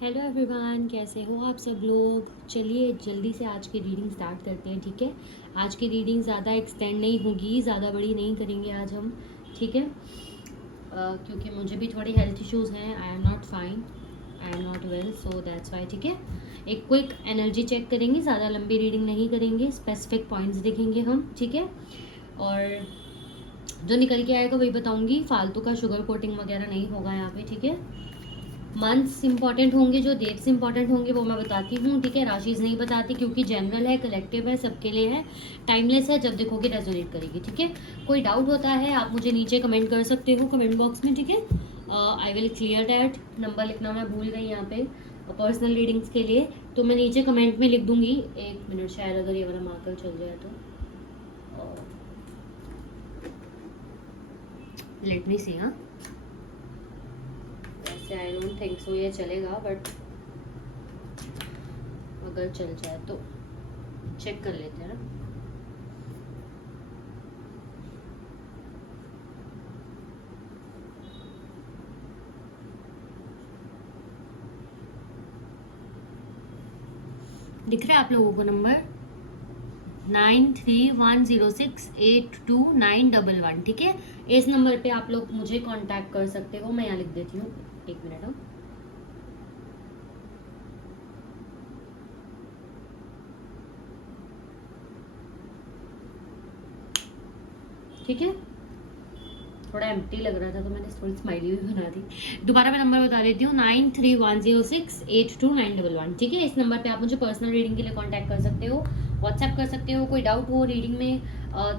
Hello everyone, कैसे हो आप सब लोग। चलिए जल्दी से आज की रीडिंग स्टार्ट करते हैं। ठीक है, आज की रीडिंग ज़्यादा एक्सटेंड नहीं होगी, ज़्यादा बड़ी नहीं करेंगे आज हम। ठीक है, क्योंकि मुझे भी थोड़ी हेल्थ इश्यूज़ हैं। I am not fine, I am not well, so that's why. ठीक है, एक क्विक एनर्जी चेक करेंगे, ज़्यादा लंबी रीडिंग नहीं करेंगे, स्पेसिफिक पॉइंट्स देखेंगे हम। ठीक है, और जो निकल के आएगा वही बताऊंगी, फालतू का शुगर कोटिंग वगैरह नहीं होगा यहाँ पे। ठीक है, मंथ्स इंपॉर्टेंट होंगे, जो डेट्स इंपॉर्टेंट होंगे वो मैं बताती हूँ। ठीक है, राशिज नहीं बताती क्योंकि जनरल है, कलेक्टिव है, सबके लिए है, टाइमलेस है, जब देखोगे रेजोनेट करेगी। ठीक है, कोई डाउट होता है आप मुझे नीचे कमेंट कर सकते हो, कमेंट बॉक्स में। ठीक है, I will clear that. Number लिखना मैं भूल गई यहाँ पे पर्सनल रीडिंग्स के लिए, तो मैं नीचे कमेंट में लिख दूंगी। एक मिनट, शायद अगर ये वाला मार्कर चल जाए तो लेट मी सी। हाँ, वैसे आई डोंट थिंक सो ये चलेगा, बट अगर चल जाए तो चेक कर लेते हैं ना। दिख रहा है आप लोगों को नंबर 9310682911। ठीक है, इस नंबर पे आप लोग मुझे कांटेक्ट कर सकते हो। मैं यहाँ लिख देती हूँ, एक मिनट। हम ठीक है, थोड़ा एम्प्टी लग रहा था तो मैंने थोड़ी स्माइली भी बना दी। दोबारा मैं नंबर बता देती हूँ, 9310682911। ठीक है, इस नंबर पे आप मुझे पर्सनल रीडिंग के लिए कांटेक्ट कर सकते हो, व्हाट्सएप कर सकते हो। कोई डाउट हो रीडिंग में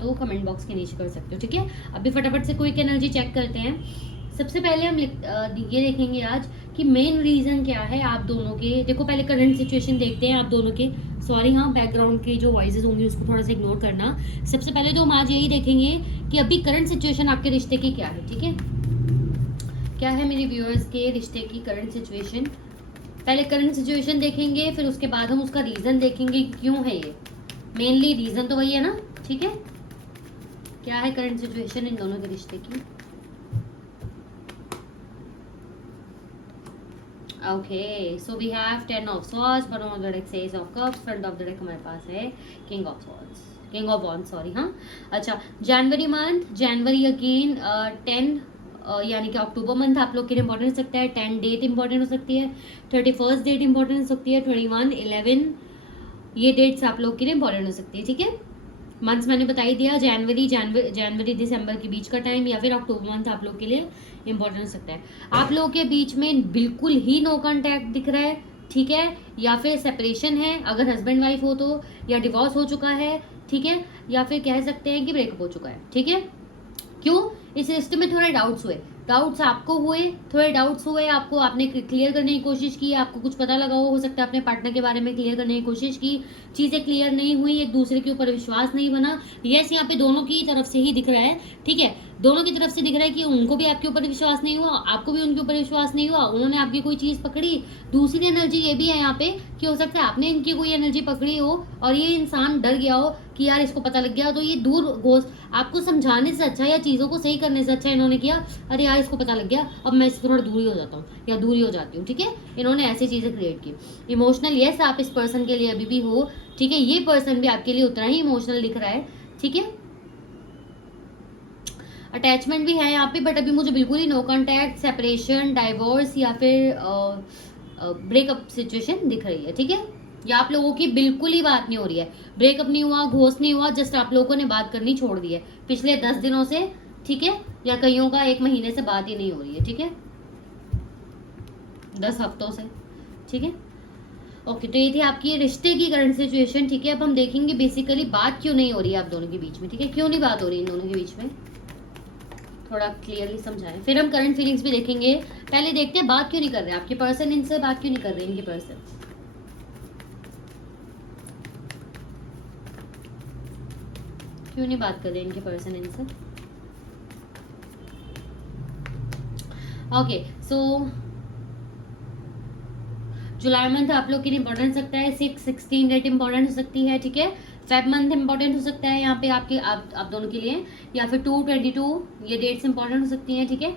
तो कमेंट बॉक्स के नीचे कर सकते हो। ठीक है, अभी फटाफट से क्विक एनर्जी चेक करते हैं। सबसे पहले हम ये देखेंगे आज कि मेन रीजन क्या है आप दोनों के। देखो, पहले करंट सिचुएशन देखते हैं आप दोनों के। सॉरी, हाँ, बैकग्राउंड की जो वॉइसेस होंगी उसको थोड़ा सा इग्नोर करना। सबसे पहले तो हम आज यही देखेंगे कि अभी करंट सिचुएशन आपके रिश्ते की क्या है। ठीक है, क्या है मेरे व्यूअर्स के रिश्ते की करंट सिचुएशन। पहले करंट सिचुएशन देखेंगे, फिर उसके बाद हम उसका रीजन देखेंगे क्यों है ये। मेनली रीजन तो वही है ना। ठीक है, क्या है करंट सिचुएशन इन दोनों के रिश्ते की। Okay, so we have 10 of swords, bottom of the deck says of cups, front of the deck हमारे पास है king of swords, king of wands, sorry. हाँ, अच्छा, जनवरी मंथ, जनवरी अगेन 10, यानी कि अक्टूबर मंथ आप लोग के लिए इंपॉर्टेंट हो सकता है। 10 डेट इंपॉर्टेंट हो सकती है, 31 डेट इंपॉर्टेंट हो सकती है, 21, 11, ये डेट्स आप लोग के लिए इंपॉर्टेंट हो सकती है। ठीक है, मंथ्स मैंने बता ही दिया, जनवरी दिसंबर के बीच का टाइम, या फिर अक्टूबर मंथ आप लोग के लिए इंपॉर्टेंट हो सकता है। आप लोगों के बीच में बिल्कुल ही नो कांटेक्ट दिख रहा है। ठीक है, या फिर सेपरेशन है अगर हस्बैंड वाइफ हो तो, या डिवोर्स हो चुका है। ठीक है, या फिर कह सकते हैं कि ब्रेकअप हो चुका है। ठीक है, क्यों, इस रिश्ते में थोड़े डाउट्स हुए। डाउट्स आपको हुए, थोड़े डाउट्स हुए आपको, आपने क्लियर करने की कोशिश की, आपको कुछ पता लगा हो सकता है अपने पार्टनर के बारे में क्लियर करने की कोशिश की, चीजें क्लियर नहीं हुई, एक दूसरे के ऊपर विश्वास नहीं बना। यस, यहाँ पे दोनों की तरफ से ही दिख रहा है। ठीक है, दोनों की तरफ से दिख रहा है कि उनको भी आपके ऊपर विश्वास नहीं हुआ, आपको भी उनके ऊपर विश्वास नहीं हुआ, उन्होंने आपकी कोई चीज पकड़ी। दूसरी एनर्जी ये भी है यहाँ पे कि हो सकता है आपने इनकी कोई एनर्जी पकड़ी हो और ये इंसान डर गया हो कि यार इसको पता लग गया तो ये दूर घोष, आपको समझाने से अच्छा या चीज़ों को सही करने से अच्छा इन्होंने किया, अरे यार इसको पता लग गया, अब मैं इससे थोड़ा दूरी हो जाता हूँ या दूरी हो जाती हूँ। ठीक है, इन्होंने ऐसी चीज़ें क्रिएट की। इमोशनल, यस, आप इस पर्सन के लिए अभी भी हो। ठीक है, ये पर्सन भी आपके लिए उतना ही इमोशनल दिख रहा है। ठीक है, अटैचमेंट भी है यहाँ पे, बट अभी मुझे बिल्कुल ही नो कॉन्टैक्ट, सेपरेशन, डाइवोर्स या फिर ब्रेकअप सिचुएशन दिख रही है। ठीक है, या आप लोगों की बिल्कुल ही बात नहीं हो रही है, ब्रेकअप नहीं हुआ, घोस्ट नहीं हुआ, जस्ट आप लोगों ने बात करनी छोड़ दी है पिछले 10 दिनों से। ठीक है, या कईयों का 1 महीने से बात ही नहीं हो रही है। ठीक है, 10 हफ्तों से। ठीक है, ओके, तो ये थी आपकी रिश्ते की करंट सिचुएशन। ठीक है, अब हम देखेंगे बेसिकली बात क्यों नहीं हो रही है आप दोनों के बीच में। ठीक है, क्यों नहीं बात हो रही इन दोनों के बीच में, थोड़ा क्लियरली समझाएं, फिर हम करंट फीलिंग्स भी देखेंगे। पहले देखते हैं बात क्यों नहीं कर रहे आपके पर्सन, इनसे बात क्यों नहीं कर रहे इनके पर्सन। क्यों नहीं बात कर रहे इनके पर्सन इनसे। ओके, सो जुलाई मंथ आप लोग के लिए इंपॉर्टेंट हो सकता है, 6, 16 डेट इंपॉर्टेंट हो सकती है। ठीक है, फेब मंथ इंपॉर्टेंट हो सकता है यहाँ पे आपके आप दोनों के लिए, या फिर 2, 22, ये डेट्स इंपॉर्टेंट हो सकती हैं। ठीक है,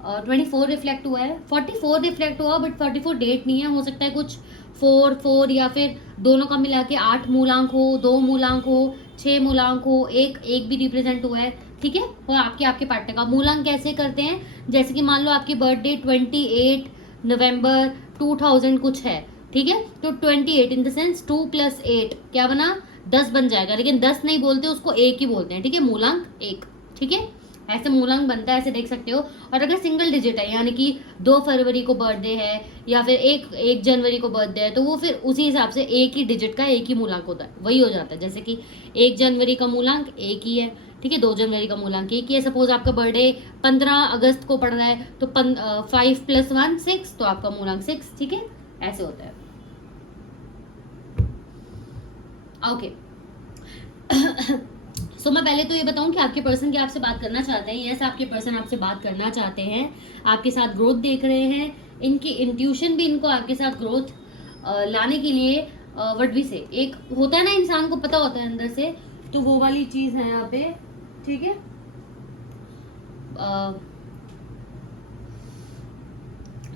24 रिफ्लेक्ट हुआ है, 44 रिफ्लेक्ट हुआ, बट 44 डेट नहीं है, हो सकता है कुछ 4 या फिर दोनों का मिला के 8 मूलांक हो, 2 मूलांक हो, 6 मूलांक हो, एक भी रिप्रेजेंट हुआ है, ठीक है। और आपके पार्टनर का मूलांक कैसे करते हैं, जैसे कि मान लो आपकी बर्थडे 28 नवंबर 2000 कुछ है, ठीक है, तो 28 इन द सेंस 2 + 8 क्या बना, 10 बन जाएगा, लेकिन 10 नहीं बोलते उसको, 1 ही बोलते हैं, ठीक है, मूलांक 1, ठीक है, ऐसे मूलांक बनता है, ऐसे देख सकते हो। और अगर सिंगल डिजिट है, यानी कि 2 फरवरी को बर्थडे है या फिर 1 जनवरी को बर्थडे है, तो वो फिर उसी हिसाब से एक ही डिजिट का एक ही मूलांक होता है, वही हो जाता है। जैसे कि 1 जनवरी का मूलांक 1 ही है, ठीक है, 2 जनवरी का मूलांक 1 ही है। सपोज आपका बर्थडे 15 अगस्त को पड़ रहा है, तो 5 + 1 6, तो आपका मूलांक 6, ठीक है, ऐसे होता है। ओके सो मैं पहले तो ये बताऊं कि आपके पर्सन क्या आपसे बात करना चाहते हैं। यस, आपके पर्सन आपसे बात करना चाहते हैं, आपके साथ ग्रोथ देख रहे हैं, इनकी इंट्यूशन भी इनको आपके साथ ग्रोथ लाने के लिए व्हाट वी से, एक होता है ना इंसान को पता होता है अंदर से, तो वो वाली चीज है यहाँ पे, ठीक है।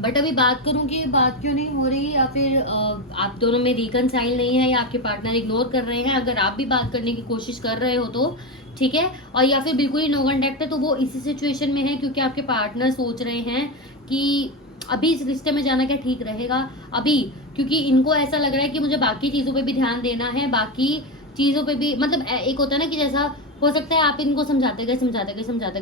बट अभी बात करूं कि बात क्यों नहीं हो रही, या फिर आप दोनों में रिकनसाइल नहीं है, या आपके पार्टनर इग्नोर कर रहे हैं। अगर आप भी बात करने की कोशिश कर रहे हो तो ठीक है, और या फिर बिल्कुल ही नो कॉन्टैक्ट है, तो वो इसी सिचुएशन में है क्योंकि आपके पार्टनर सोच रहे हैं कि अभी इस रिश्ते में जाना क्या ठीक रहेगा अभी, क्योंकि इनको ऐसा लग रहा है कि मुझे बाकी चीजों पे भी ध्यान देना है, बाकी चीजों पे भी, मतलब एक होता है ना कि जैसा हो सकता है आप इनको समझाते गए,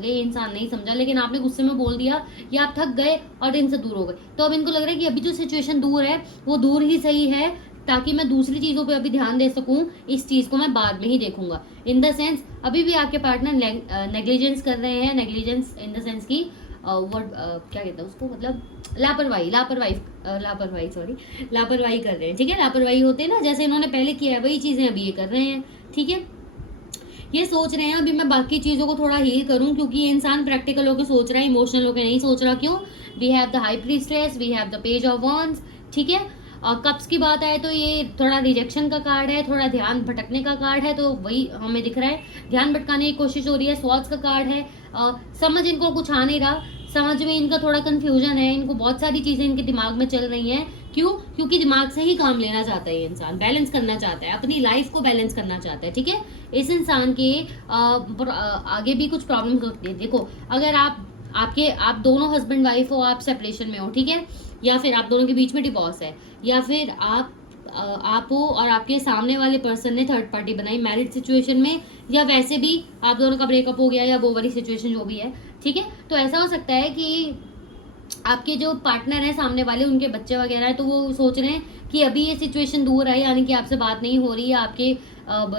ये इंसान नहीं समझा, लेकिन आपने गुस्से में बोल दिया या आप थक गए और इनसे दूर हो गए, तो अब इनको लग रहा है कि अभी जो सिचुएशन दूर है वो दूर ही सही है, ताकि मैं दूसरी चीजों पे अभी ध्यान दे सकूं, इस चीज को मैं बाद में ही देखूंगा। इन द सेंस अभी भी आपके पार्टनर नेग्लिजेंस कर रहे हैं, नेग्लिजेंस इन द सेंस की वर्ड क्या कहते हैं उसको, मतलब लापरवाही कर रहे हैं, ठीक है, लापरवाही होते हैं ना, जैसे इन्होंने पहले किया है वही चीजें अभी ये कर रहे हैं, ठीक है। ये सोच रहे हैं अभी मैं बाकी चीजों को थोड़ा हील करूं, क्योंकि ये इंसान प्रैक्टिकल होकर सोच रहा है, इमोशनल होकर नहीं सोच रहा। क्यों? We have the high priestess, we have the page of wands, ठीक है। कप्स की बात आए तो ये थोड़ा रिजेक्शन का कार्ड है, थोड़ा ध्यान भटकने का कार्ड है, तो वही हमें दिख रहा है, ध्यान भटकाने की कोशिश हो रही है। स्वॉर्ड्स का कार्ड है, समझ इनको कुछ आ नहीं रहा, समझ में इनका थोड़ा कंफ्यूजन है, इनको बहुत सारी चीजें इनके दिमाग में चल रही हैं। क्यों? क्योंकि दिमाग से ही काम लेना चाहता है ये इंसान, बैलेंस करना चाहता है, अपनी लाइफ को बैलेंस करना चाहता है, ठीक है। इस इंसान के आगे भी कुछ प्रॉब्लम्स होती है। देखो, अगर आप दोनों हस्बैंड वाइफ हो, आप सेपरेशन में हो, ठीक है, या फिर आप दोनों के बीच में डिवोर्स है, या फिर आप हो और आपके सामने वाले पर्सन ने थर्ड पार्टी बनाई मैरिड सिचुएशन में, या वैसे भी आप दोनों का ब्रेकअप हो गया, या वो वाली सिचुएशन जो भी है, ठीक है, तो ऐसा हो सकता है कि आपके जो पार्टनर है सामने वाले, उनके बच्चे वगैरह है, तो वो सोच रहे हैं कि अभी ये सिचुएशन दूर है, यानी कि आपसे बात नहीं हो रही है, आपके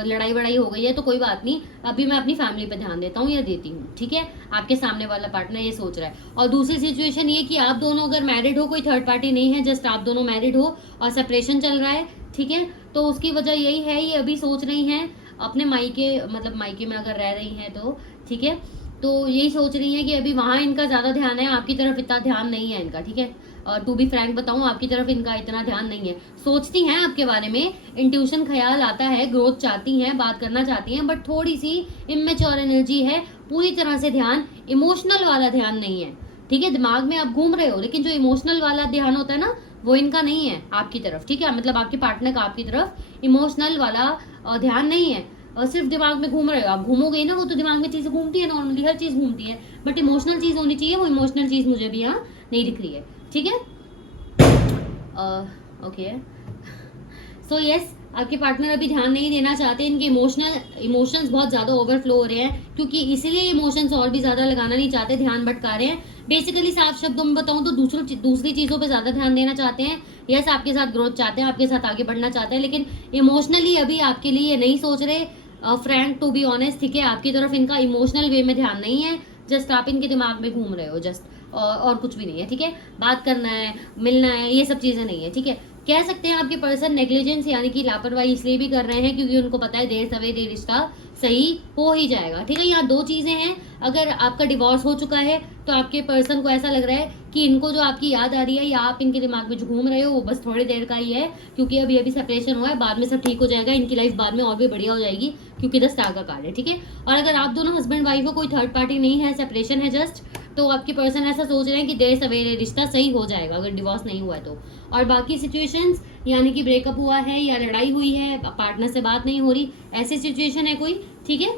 लड़ाई वड़ाई हो गई है, तो कोई बात नहीं, अभी मैं अपनी फैमिली पे ध्यान देता हूँ या देती हूँ, ठीक है। आपके सामने वाला पार्टनर ये सोच रहा है। और दूसरी सिचुएशन ये कि आप दोनों अगर मैरिड हो, कोई थर्ड पार्टी नहीं है, जस्ट आप दोनों मैरिड हो और सेपरेशन चल रहा है, ठीक है, तो उसकी वजह यही है, ये अभी सोच रही हैं अपने मायके, मतलब मायके में अगर रह रही हैं तो, ठीक है, तो यही सोच रही है कि अभी वहां इनका ज्यादा ध्यान है, आपकी तरफ इतना ध्यान नहीं है इनका, ठीक है। और टू बी फ्रैंक बताऊं, आपकी तरफ इनका इतना ध्यान नहीं है। सोचती हैं आपके बारे में, इंट्यूशन ख्याल आता है, ग्रोथ चाहती हैं, बात करना चाहती हैं, बट थोड़ी सी इमेच्योर एनर्जी है, पूरी तरह से ध्यान, इमोशनल वाला ध्यान नहीं है, ठीक है। दिमाग में आप घूम रहे हो, लेकिन जो इमोशनल वाला ध्यान होता है ना, वो इनका नहीं है आपकी तरफ, ठीक है, मतलब आपके पार्टनर का आपकी तरफ इमोशनल वाला ध्यान नहीं है, और सिर्फ दिमाग में घूम रहे हो। आप घूमोगे ना, वो तो दिमाग में चीजें घूमती है, नॉर्मली हर चीज घूमती है, बट इमोशनल चीज होनी चाहिए, वो इमोशनल चीज मुझे भी यहाँ नहीं दिख रही है, ठीक है। ओके, सो यस, आपके पार्टनर अभी ध्यान नहीं देना चाहते, इनके इमोशंस बहुत ज्यादा ओवरफ्लो हो रहे हैं, क्योंकि इसीलिए इमोशंस और भी ज्यादा लगाना नहीं चाहते, ध्यान भटका रहे हैं। बेसिकली साफ शब्दों में बताऊं तो दूसरी चीजों पे ज्यादा ध्यान देना चाहते हैं। यस, आपके साथ ग्रोथ चाहते हैं, आपके साथ आगे बढ़ना चाहते हैं, लेकिन इमोशनली अभी आपके लिए नहीं सोच रहे। फ्रैंक टू बी ऑनेस्ट, ठीक है, आपकी तरफ इनका इमोशनल वे में ध्यान नहीं है, जस्ट आप इनके दिमाग में घूम रहे हो, जस्ट और कुछ भी नहीं है, ठीक है। बात करना है, मिलना है, ये सब चीजें नहीं है, ठीक है। कह सकते हैं आपके पर्सन नेग्लिजेंस यानी कि लापरवाही इसलिए भी कर रहे हैं क्योंकि उनको पता है देर सवेर ये रिश्ता सही हो ही जाएगा, ठीक है। यहाँ दो चीजें हैं, अगर आपका डिवोर्स हो चुका है तो आपके पर्सन को ऐसा लग रहा है कि इनको जो आपकी याद आ रही है या आप इनके दिमाग में जो घूम रहे हो वो बस थोड़ी देर का ही है, क्योंकि अभी अभी सेपरेशन हुआ है, बाद में सब ठीक हो जाएगा, इनकी लाइफ बाद में और भी बढ़िया हो जाएगी, क्योंकि 10 स्टार का कार्ड है, ठीक है। और अगर आप दोनों हस्बैंड वाइफ हो, कोई थर्ड पार्टी नहीं है, सेपरेशन है जस्ट, तो आपके पर्सन ऐसा सोच रहे हैं कि देर सवेरे रिश्ता सही हो जाएगा अगर डिवोर्स नहीं हुआ है तो। और बाकी सिचुएशंस यानी कि ब्रेकअप हुआ है या लड़ाई हुई है, पार्टनर से बात नहीं हो रही, ऐसी सिचुएशन है कोई, ठीक है,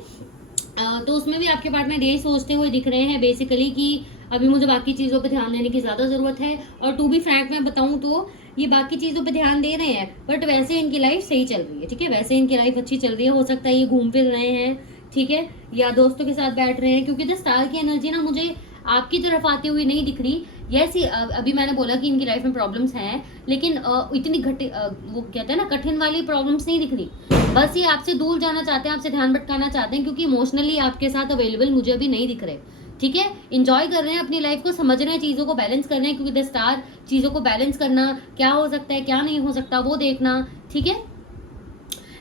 तो उसमें भी आपके पार्टनर यही सोचते हुए दिख रहे हैं बेसिकली कि अभी मुझे बाकी चीज़ों पे ध्यान देने की ज़्यादा ज़रूरत है। और टू बी फ्रैंक मैं बताऊं तो ये बाकी चीज़ों पे ध्यान दे रहे हैं, बट वैसे इनकी लाइफ सही चल रही है, ठीक है, वैसे इनकी लाइफ अच्छी चल रही है। हो सकता है ये घूम फिर रहे हैं, ठीक है, या दोस्तों के साथ बैठ रहे हैं, क्योंकि द स्टार की एनर्जी ना मुझे आपकी तरफ आती हुई नहीं दिख रही। यस, अभी मैंने बोला कि इनकी लाइफ में प्रॉब्लम्स हैं, लेकिन इतनी वो कहते हैं ना कठिन वाली प्रॉब्लम्स नहीं दिख रही। बस ये आपसे दूर जाना चाहते हैं, आपसे ध्यान भटकाना चाहते हैं, क्योंकि इमोशनली आपके साथ अवेलेबल मुझे अभी नहीं दिख रहे, ठीक है। इंजॉय कर रहे हैं अपनी लाइफ को, समझ रहे हैं, चीज़ों को बैलेंस कर रहे हैं, क्योंकि द स्टार चीज़ों को बैलेंस करना, क्या हो सकता है क्या नहीं हो सकता वो देखना, ठीक है।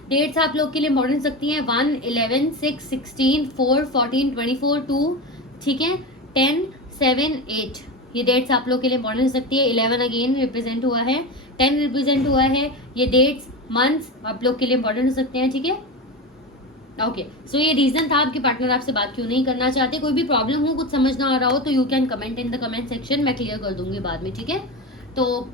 डेट्स आप लोग के लिए इंपॉर्टेंट सकती हैं 1, 11, 6, 16, 4, 14, 24, 2, ठीक है, 10, 7, 8, ये डेट्स आप लोग के लिए इंपॉर्टेंट हो सकती है। 11 अगेन रिप्रेजेंट हुआ है, 10 रिप्रेजेंट हुआ है, ये डेट्स मंथ्स आप लोग के लिए इंपॉर्टेंट हो सकते हैं, ठीक है। ओके, सो ये रीजन था आपके पार्टनर आपसे बात क्यों नहीं करना चाहते। कोई भी प्रॉब्लम हो, कुछ समझ ना आ रहा हो तो you can comment in the comment section, मैं क्लियर कर दूंगी बाद में, ठीक है। तो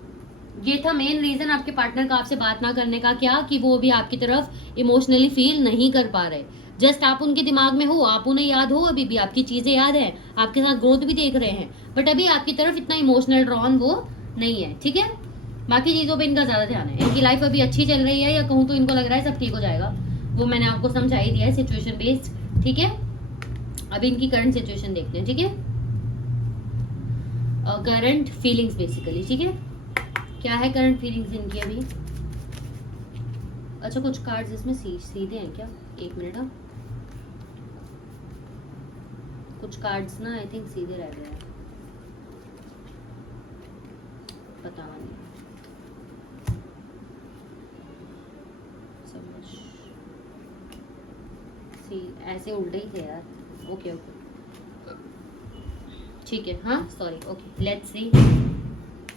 ये था मेन रीजन आपके पार्टनर का आपसे बात ना करने का, क्या कि वो भी आपकी तरफ इमोशनली फील नहीं कर पा रहे। जस्ट आप उनके दिमाग में हो, आप उन्हें याद हो, अभी भी आपकी चीजें याद है, आपके साथ ग्रोथ भी देख रहे हैं, बट अभी आपकी तरफ इतना इमोशनल ड्रॉन वो नहीं है, ठीक है। बाकी चीजों पे इनका ज्यादा ध्यान है, इनकी लाइफ अभी अच्छी चल रही है, या कहूँ तो इनको लग रहा है सब ठीक हो जाएगा, वो मैंने आपको समझा ही दिया है सिचुएशन बेस्ड, ठीक है। अभी इनकी करंट सिचुएशन देखते हैं, ठीक है, करंट फीलिंग्स बेसिकली, ठीक है, क्या है करंट फीलिंग्स इनकी अभी। अच्छा, कुछ कार्ड्स इसमें सीधे हैं क्या, एक मिनट, हाँ, कुछ कार्ड्स ना आई थिंक सीधे रह गए हैं, पता नहीं, समझ सी ऐसे उल्टे ही थे यार। ओके ओके, ठीक है, हाँ सॉरी, ओके, लेट्स सी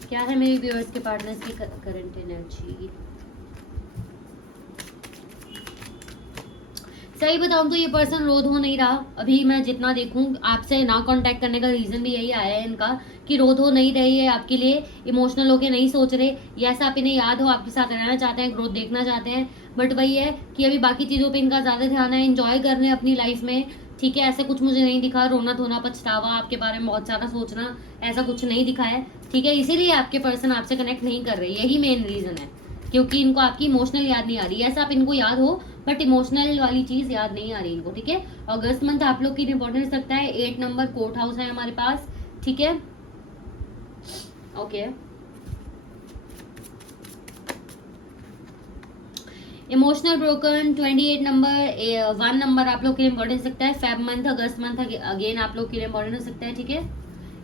क्या है मेरे व्यूअर्स के पार्टनर्स की करंट एनर्जी। सही बताऊं तो ये पर्सन रोध हो नहीं रहा, अभी मैं जितना देखूं आपसे ना कांटेक्ट करने का रीजन भी यही आया है इनका कि रोध हो नहीं रही है आपके लिए, इमोशनल होके नहीं सोच रहे, या ऐसा आप इन्हें याद हो, आपके साथ रहना चाहते हैं, ग्रोथ देखना चाहते हैं, बट वही है कि अभी बाकी चीजों पे इनका ज्यादा ध्यान है, इंजॉय कर रहे हैं अपनी लाइफ में, ठीक है। ऐसे कुछ मुझे नहीं दिखा रोना धोना पछतावा, आपके बारे में बहुत सारा सोचना, ऐसा कुछ नहीं दिखा है, ठीक है। इसीलिए आपके पर्सन आपसे कनेक्ट नहीं कर रहे, यही मेन रीजन है, क्योंकि इनको आपकी इमोशनल याद नहीं आ रही। ऐसा आप इनको याद हो बट इमोशनल वाली चीज याद नहीं आ रही इनको, ठीक है। अगस्त मंथ आप लोग की इंपॉर्टेंस सकता है, 8 नंबर कोर्ट हाउस है हमारे पास, ठीक है, okay. Emotional broken 28 number, 1 number आप लोग के लिए इंपॉर्टेंट सकता है। फेब मंथ अगस्त मंथ अगेन आप लोग के लिए इंपॉर्टेंट हो सकता है, ठीक है।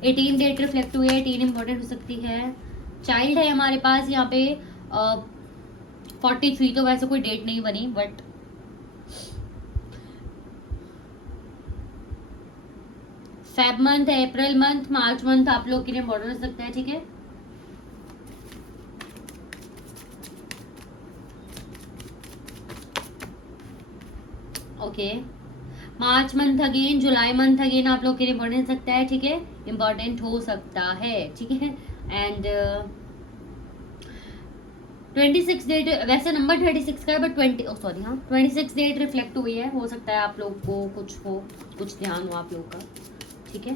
18 डेट रिफ्लेक्ट हुई है, 18 इंपॉर्टेंट हो सकती है। चाइल्ड है हमारे पास यहाँ पे 43, तो वैसे कोई डेट नहीं बनी, बट फेब मंथ है, अप्रैल मंथ, मार्च मंथ आप लोग के लिए इंपॉर्टेंट हो सकता है, ठीक है। ओके, मार्च मंथ अगेन, जुलाई मंथ अगेन आप लोग के लिए इंपॉर्टेंट सकता है, ठीक है, इंपॉर्टेंट हो सकता है, ठीक है। एंड 26 डेट वैसे नंबर 36 का है, बट 26 डेट रिफ्लेक्ट हुई है, हो सकता है आप लोग को कुछ ध्यान हो आप लोग का, ठीक है।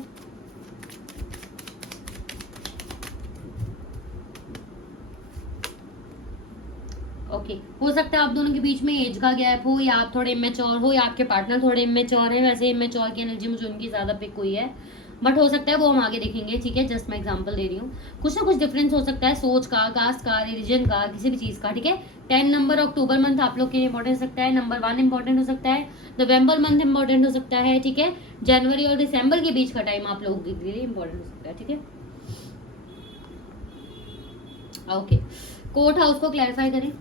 ओके, हो सकता है आप दोनों के बीच में एज का गैप हो, या आप थोड़े इमेच्योर हो, या आपके पार्टनर थोड़े इमेच्योर है। वैसे इमेच्योर की एनर्जी मुझे उनकी ज्यादा पिक हुई है, बट हो सकता है वो हम आगे देखेंगे, ठीक है। जस्ट मैं एग्जांपल दे रही हूँ, कुछ ना कुछ डिफरेंस हो सकता है, सोच का, कास्ट का, रिलीजन का, किसी भी चीज का, ठीक है। 10 नंबर अक्टूबर मंथ आप लोग के लिए इंपॉर्टेंट हो सकता है, नंबर 1 इंपॉर्टेंट हो सकता है, नवंबर मंथ इंपॉर्टेंट हो सकता है, ठीक है। जनवरी और दिसंबर के बीच का टाइम आप लोगों के लिए इंपॉर्टेंट हो सकता है, ठीक है। ओके, कोर्ट हाउस को क्लैरिफाई करें,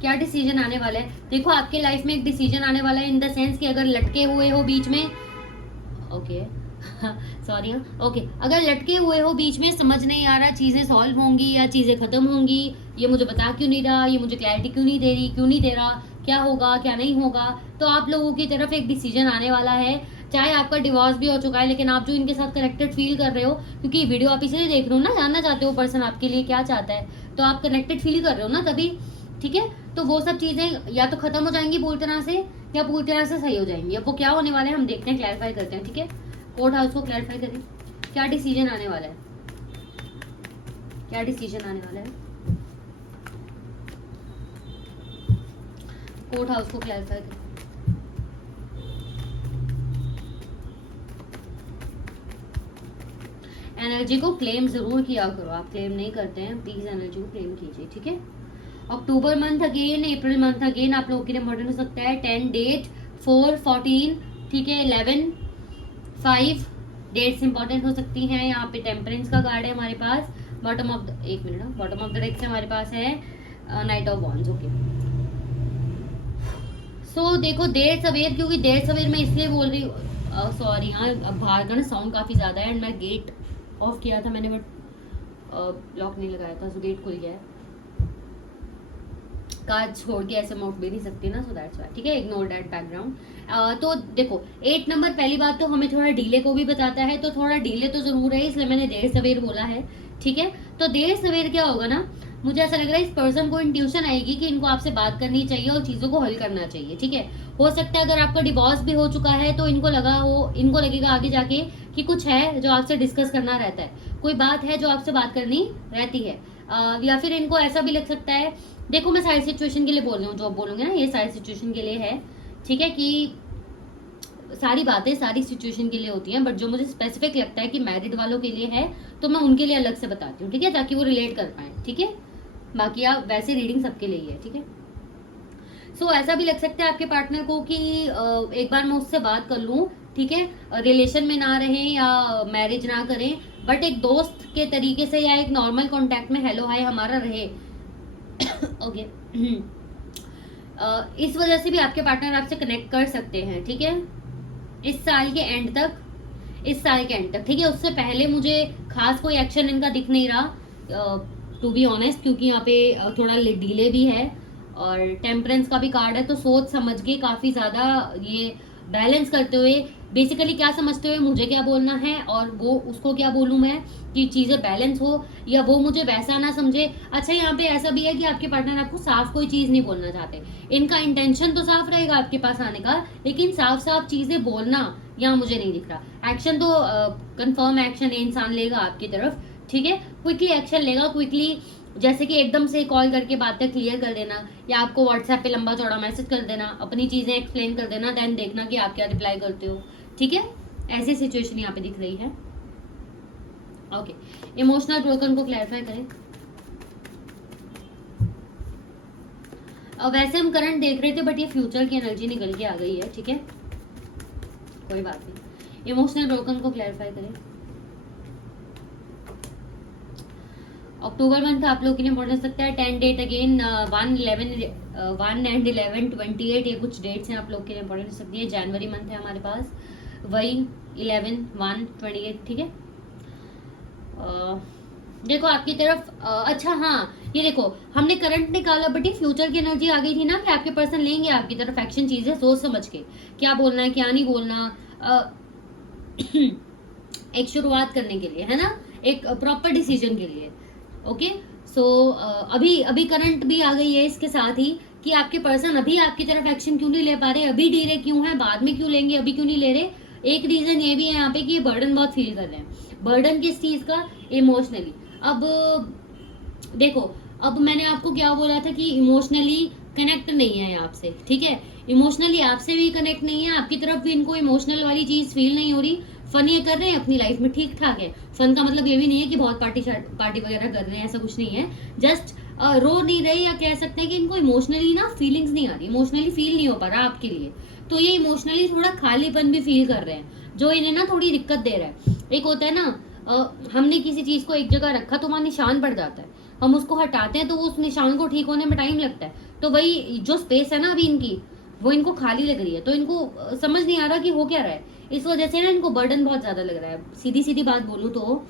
क्या डिसीजन आने वाला है। देखो आपके लाइफ में एक डिसीजन आने वाला है, इन द सेंस कि अगर लटके हुए हो बीच में, ओके सॉरी हाँ ओके, अगर लटके हुए हो बीच में, समझ नहीं आ रहा चीजें सॉल्व होंगी या चीजें खत्म होंगी, ये मुझे बता क्यों नहीं रहा, ये मुझे क्लैरिटी क्यों नहीं दे रही, क्यों नहीं दे रहा, क्या होगा क्या नहीं होगा, तो आप लोगों की तरफ एक डिसीजन आने वाला है। चाहे आपका डिवोर्स भी हो चुका है, लेकिन आप जो इनके साथ कनेक्टेड फील कर रहे हो, क्योंकि वीडियो आप इसलिए देख रहे हो ना, जानना चाहते हो पर्सन आपके लिए क्या चाहता है, तो आप कनेक्टेड फील कर रहे हो ना तभी, ठीक है। तो वो सब चीजें या तो खत्म हो जाएंगी पूरी तरह से, या पूरी तरह से सही हो जाएंगी। अब वो क्या होने वाला है हम देखते हैं, क्लैरिफाई करते हैं, ठीक है। कोर्ट हाउस को क्लैरिफाई करें, क्या डिसीजन आने वाला है, क्या डिसीजन आने वाला है, कोर्ट हाउस को क्लैरिफाई करें। एनर्जी को क्लेम जरूर किया करो, आप क्लेम नहीं करते हैं, प्लीज एनर्जी को क्लेम कीजिए, ठीक है। October month again, April month again आप लोगों के लिए इंपॉर्टेंट हो सकता है। 10 डेट, 4 14, ठीक है, 11 5 डेट्स इंपॉर्टेंट हो सकती हैं। यहाँ पे टेम्परेंस का कार्ड है हमारे पास, बॉटम ऑफ द, एक minute, bottom of the deck से हमारे पास है नाइट ऑफ वॉन्ड्स, ओके। सो देखो देर सवेर, क्योंकि देर सवेर मैं इसलिए बोल रही हूँ, सॉरी हाँ, अब बाहर का ना साउंड काफी ज्यादा है, एंड मैं गेट ऑफ किया था मैंने, बट लॉक नहीं लगाया था, सो गेट खुल गया है। काज छोड़ के ऐसे मैं उठ भी नहीं सकती ना, सो दैट्स व्हाई, ठीक है, इग्नोर दैट बैकग्राउंड। तो देखो 8 नंबर पहली बात तो हमें थोड़ा डीले को भी बताता है, तो थोड़ा डीले तो जरूर है, इसलिए मैंने देर सवेर बोला है, ठीक है। तो देर सवेर क्या होगा ना, मुझे ऐसा लग रहा है इस पर्सन को इंट्यूशन आएगी कि इनको आपसे बात करनी चाहिए और चीजों को हल करना चाहिए, ठीक है। हो सकता है अगर आपका डिवोर्स भी हो चुका है तो इनको लगेगा आगे जाके कि कुछ है जो आपसे डिस्कस करना रहता है, कोई बात है जो आपसे बात करनी रहती है, या फिर इनको ऐसा भी लग सकता है, देखो मैं सारी सिचुएशन के लिए बोल रही हूँ, जो आप बोलोगे ना ये सारी सिचुएशन के लिए है, ठीक है, कि सारी बातें सारी सिचुएशन के लिए होती हैं, बट जो मुझे स्पेसिफिक लगता है कि मैरिड वालों के लिए है, तो मैं उनके लिए अलग से बताती हूँ, ठीक है, ताकि वो रिलेट कर पाए, ठीक है। बाकी आप वैसे रीडिंग सबके लिए ही है, ठीक है। सो ऐसा भी लग सकता है आपके पार्टनर को कि एक बार मैं उससे बात कर लूँ, ठीक है, रिलेशन में ना रहें या मैरिज ना करें, बट एक दोस्त के तरीके से या एक नॉर्मल कॉन्टेक्ट में हेलो हाय हमारा रहे, ओके। इस वजह से भी आपके पार्टनर आपसे कनेक्ट कर सकते हैं, ठीक है, इस साल के एंड तक, इस साल के एंड तक, ठीक है। उससे पहले मुझे खास कोई एक्शन इनका दिख नहीं रहा, टू बी ऑनेस्ट, क्योंकि यहाँ पे थोड़ा डीले भी है और टेम्परेंस का भी कार्ड है, तो सोच समझ के काफी ज्यादा ये बैलेंस करते हुए, बेसिकली क्या समझते हुए मुझे क्या बोलना है और वो उसको क्या बोलूं मैं, कि चीजें बैलेंस हो, या वो मुझे वैसा ना समझे। अच्छा यहाँ पे ऐसा भी है कि आपके पार्टनर आपको साफ कोई चीज नहीं बोलना चाहते, इनका इंटेंशन तो साफ रहेगा आपके पास आने का, लेकिन साफ साफ चीजें बोलना यहाँ मुझे नहीं दिख रहा। एक्शन तो कंफर्म एक्शन इंसान लेगा आपकी तरफ, ठीक है, क्विकली एक्शन लेगा, क्विकली, जैसे कि एकदम से कॉल करके बातें क्लियर कर देना, या आपको व्हाट्सएप पे लंबा चौड़ा मैसेज कर देना, अपनी चीजें एक्सप्लेन कर देना, देन देखना कि आप क्या रिप्लाई करते हो, ठीक है। ऐसी सिचुएशन यहाँ पे दिख रही है, ओके। इमोशनल ब्रोकन को क्लैरिफाई करें। वैसे हम करंट देख रहे थे, बट ये फ्यूचर की एनर्जी निकल के आ गई है, ठीक है, कोई बात नहीं। इमोशनल ब्रोकन को क्लैरिफाई करें। अक्टूबर मंथ आप लोगों के लिए इंपॉर्टेंट सकता है। 10 डेट अगेन, 1 एंड 11 28, ये कुछ डेट्स हैं आप लोग के लिए इंपॉर्टेंट हो सकती है। जनवरी मंथ है हमारे पास, वही 11 1 28, ठीक है। देखो आपकी तरफ, अच्छा हाँ, ये देखो हमने करंट निकाला, बट ये फ्यूचर की एनर्जी आ गई थी ना, कि आपके पर्सन लेंगे आपकी तरफ एक्शन, चीजें सोच समझ के, क्या बोलना है क्या नहीं बोलना, एक शुरुआत करने के लिए, है ना, एक प्रॉपर डिसीजन के लिए, ओके। सो अभी अभी करंट भी आ गई है इसके साथ ही, कि आपके पर्सन अभी आपकी तरफ एक्शन क्यों नहीं ले पा रहे, अभी डीले क्यों है, बाद में क्यों लेंगे, अभी क्यों नहीं ले रहे। एक रीजन ये भी है यहाँ पे कि ये बर्डन बहुत फील कर रहे हैं। बर्डन किस चीज का, इमोशनली। अब देखो, अब मैंने आपको क्या बोला था कि इमोशनली कनेक्ट नहीं है आपसे, ठीक है, इमोशनली आपसे भी कनेक्ट नहीं है, आपकी तरफ भी इनको इमोशनल वाली चीज फील नहीं हो रही। फन ये कर रहे हैं अपनी लाइफ में, ठीक ठाक है। फन का मतलब ये भी नहीं है कि बहुत पार्टी वगैरह कर रहे हैं, ऐसा कुछ नहीं है, जस्ट रो नहीं रहे, या कह सकते हैं कि इनको इमोशनली ना फीलिंग्स नहीं आ रही, इमोशनली फील नहीं हो पा रहा आपके लिए, तो ये इमोशनली थोड़ा खालीपन भी फील कर रहे हैं, जो इन्हें ना थोड़ी दिक्कत दे रहा है। एक होता है ना, हमने किसी चीज को एक जगह रखा तो वहां निशान पड़ जाता है, हम उसको हटाते हैं तो उस निशान को ठीक होने में टाइम लगता है, तो वही जो स्पेस है ना अभी इनकी, वो इनको खाली लग रही है, तो इनको समझ नहीं आ रहा कि हो क्या रहा है, इस वजह से ना इनको बर्डन बहुत ज्यादा लग रहा है। सीधी सीधी बात बोलूं तो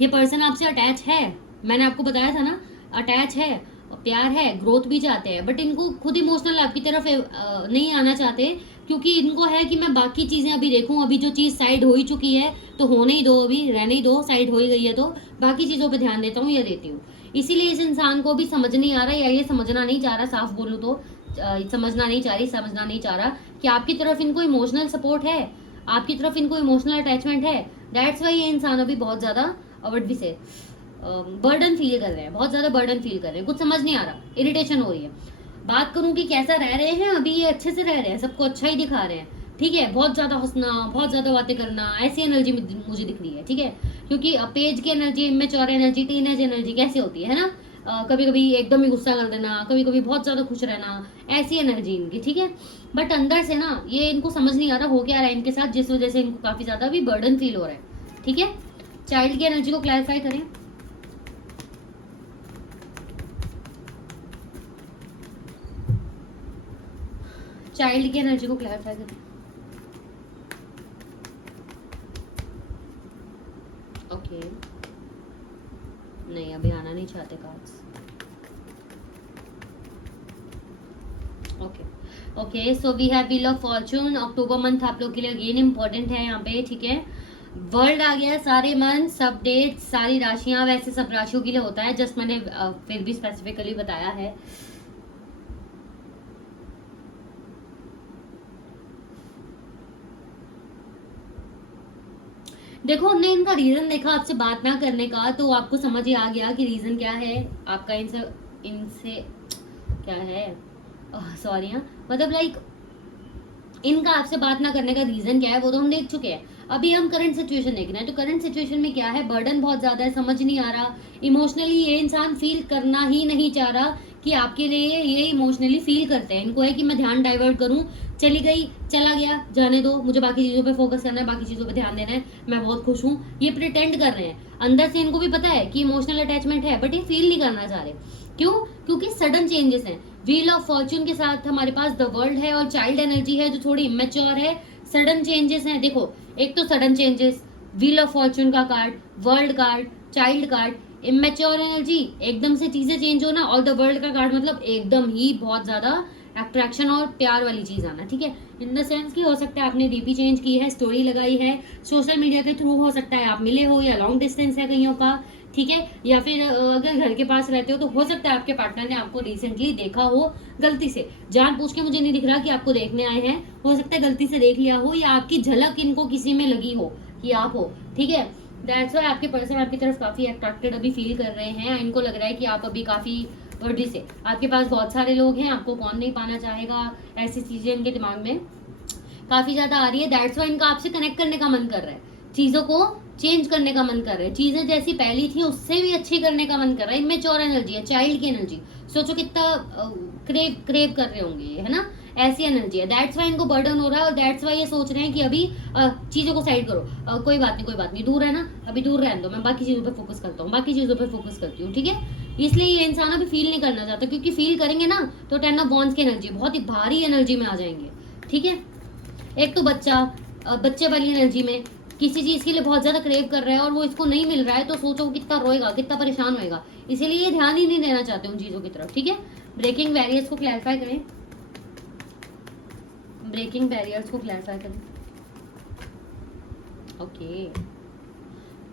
ये पर्सन आपसे अटैच है, मैंने आपको बताया था ना, अटैच है, प्यार है, ग्रोथ भी चाहते हैं, बट इनको खुद इमोशनल आपकी तरफ नहीं आना चाहते, क्योंकि इनको है कि मैं बाकी चीजें अभी देखूं, अभी जो चीज साइड हो ही चुकी है तो होने ही दो, अभी रहने ही दो, साइड हो ही गई है तो बाकी चीजों पे ध्यान देता हूँ या देती हूँ। इसीलिए इस इंसान को भी समझ नहीं आ रहा, या ये समझना नहीं चाह रहा, साफ बोलूं तो समझना नहीं चाह रही, समझना नहीं चाह रहा कि आपकी तरफ इनको इमोशनल सपोर्ट है, आपकी तरफ इनको इमोशनल अटैचमेंट है। दैट्स वाई ये इंसान अभी बहुत ज्यादा वट भी से बर्डन फील कर रहे हैं, बहुत ज्यादा बर्डन फील कर रहे हैं, कुछ समझ नहीं आ रहा, इरिटेशन हो रही है। बात करूं कि कैसा रह रहे हैं, अभी ये अच्छे से रह रहे हैं, सबको अच्छा ही दिखा रहे हैं, ठीक है, बहुत ज्यादा हंसना, बहुत ज्यादा बातें करना, ऐसी एनर्जी मुझे दिख रही है, ठीक है, क्योंकि पेज की energy, immature energy, teenage energy कैसे होती है ना, कभी कभी एकदम ही गुस्सा कर देना, कभी कभी बहुत ज्यादा खुश रहना, ऐसी एनर्जी इनकी, ठीक है। बट अंदर से ना ये इनको समझ नहीं आ रहा हो क्या रहा है इनके साथ, जिस वजह से इनको काफी ज्यादा भी बर्डन फील हो रहा है, ठीक है। चाइल्ड की एनर्जी को क्लैरिफाई करें। चाइल्ड की एनर्जी को क्लैरिफाई करें। ओके, नहीं अभी आना नहीं चाहते cards. Okay okay, so we have wheel of fortune. अक्टूबर मंथ आप लोग के लिए अगेन इंपॉर्टेंट है यहाँ पे, ठीक है। वर्ल्ड आ गया, सारे मंथ, सब डेट, सारी राशियां, वैसे सब राशियों के लिए होता है, जस्ट मैंने फिर भी स्पेसिफिकली बताया है। देखो हमने इनका रीजन देखा आपसे बात ना करने का, तो आपको समझ ही आ गया कि रीजन क्या है आपका इनसे इनसे क्या है, सॉरी हाँ, मतलब लाइक इनका आपसे बात ना करने का रीजन क्या है वो तो हम देख चुके हैं। अभी हम करंट सिचुएशन देख रहे हैं, तो करंट सिचुएशन में क्या है, बर्डन बहुत ज्यादा है, समझ नहीं आ रहा, इमोशनली ये इंसान फील करना ही नहीं चाह रहा कि आपके लिए ये इमोशनली फील करते हैं, इनको है कि मैं ध्यान डाइवर्ट करूं, चली गई, चला गया, जाने दो, मुझे बाकी चीजों पे फोकस करना है, बाकी चीजों पे ध्यान देना है, मैं बहुत खुश हूँ, ये प्रिटेंड कर रहे हैं। अंदर से इनको भी पता है कि इमोशनल अटैचमेंट है, बट ये फील नहीं करना चाह रहे। क्यों? क्योंकि सडन चेंजेस हैं। व्हील ऑफ फॉर्चून के साथ हमारे पास द वर्ल्ड है और चाइल्ड एनर्जी है जो थोड़ी इमेच्योर है, सडन चेंजेस हैं। देखो एक तो sudden changes, wheel of fortune का card, world card, child card, immature energy, एकदम से चीजें चेंज होना, और द वर्ल्ड का कार्ड मतलब एकदम ही बहुत ज्यादा अट्रैक्शन और प्यार वाली चीज आना, ठीक है। इन द सेंस की हो सकता है आपने डीपी चेंज की है, स्टोरी लगाई है, सोशल मीडिया के थ्रू हो सकता है आप मिले हो, या लॉन्ग डिस्टेंस है कईयों का, ठीक है, या फिर अगर घर के पास रहते हो तो हो सकता है आपके पार्टनर ने आपको रिसेंटली देखा हो गलती से, जान पूछ के, मुझे नहीं दिख रहा कि आपको देखने आए हैं, हो सकता है गलती से देख लिया हो, या आपकी झलक इनको किसी में लगी हो कि आप हो, ठीक है। दैट्स व्हाई आपके पर्सन आपकी तरफ काफी अट्रैक्टेड अभी फील कर रहे हैं, इनको लग रहा है कि आप अभी काफी वर्डी से, आपके पास बहुत सारे लोग हैं, आपको कौन नहीं पाना चाहेगा, ऐसी चीजें इनके दिमाग में काफी ज्यादा आ रही है। दैट्स व्हाई इनका आपसे कनेक्ट करने का मन कर रहा है, चीजों को चेंज करने का मन कर रहा है, चीजें जैसी पहली थी उससे भी अच्छी करने का मन कर रहा है। इमेच्योर एनर्जी है, चाइल्ड की एनर्जी, सोचो कितना क्रेव क्रेव कर रहे होंगे, है ना, ऐसी एनर्जी है। दैट्स वाई इनको बर्डन हो रहा है, और दैट्स वाई ये सोच रहे हैं कि अभी चीजों को साइड करो, कोई बात नहीं, कोई बात नहीं, दूर है ना, अभी दूर रहने दो, मैं बाकी चीजों पे फोकस करता हूँ, बाकी चीजों पे फोकस करती हूँ, ठीक है। इसलिए ये इंसान अभी फील नहीं करना चाहता, क्योंकि फील करेंगे ना तो 10 ऑफ वॉन्ड्स की एनर्जी, बहुत ही भारी एनर्जी में आ जाएंगे, ठीक है। एक तो बच्चा, बच्चे वाली एनर्जी में किसी चीज के लिए बहुत ज्यादा क्रेव कर रहा है और वो इसको नहीं मिल रहा है, तो सोचो कितना रोएगा, कितना परेशान होएगा, इसीलिए ये ध्यान ही नहीं देना चाहते उन चीजों की तरफ, ठीक है। ब्रेकिंग बैरियर्स को क्लैरिफाई करें, ब्रेकिंग बैरियर्स को क्लैरिफाई करें। Okay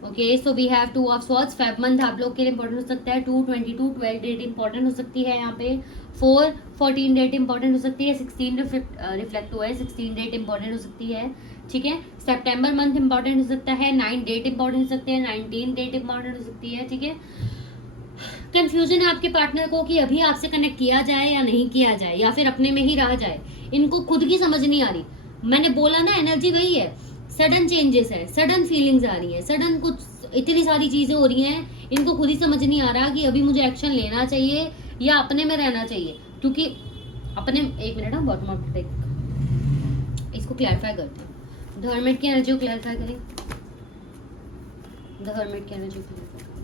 okay, so we have 2 of swords. Feb month आप लोग के लिए इंपॉर्टेंट हो सकता है, 2 22 12 डेट इंपॉर्टेंट हो सकती है यहाँ पे, 4 14 डेट इंपॉर्टेंट हो सकती है, 16 रिफ्लेक्ट हुआ है, 16 डेट इंपॉर्टेंट हो सकती है, ठीक है। सितंबर मंथ इंपॉर्टेंट हो सकता है, 9 डेट इंपॉर्टेंट हो सकती है, 19 डेट इंपॉर्टेंट हो सकती है, ठीक है। कंफ्यूजन है आपके पार्टनर को कि अभी आपसे कनेक्ट किया जाए या नहीं किया जाए, या फिर अपने में ही रह जाए, इनको खुद की समझ नहीं आ रही। मैंने बोला ना, एनर्जी वही है, सडन चेंजेस है, सडन फीलिंग्स आ रही है, सडन कुछ इतनी सारी चीजें हो रही हैं, इनको खुद ही समझ नहीं आ रहा कि अभी मुझे एक्शन लेना चाहिए या अपने में रहना चाहिए, क्योंकि अपने, एक मिनट, बॉटम ऑफ टेक, इसको क्लैरिफाई करते हैं। द हर्मिट की एनर्जी को क्लैरिफाई करें, द हर्मिट की एनर्जी को क्लैरिफाई करें।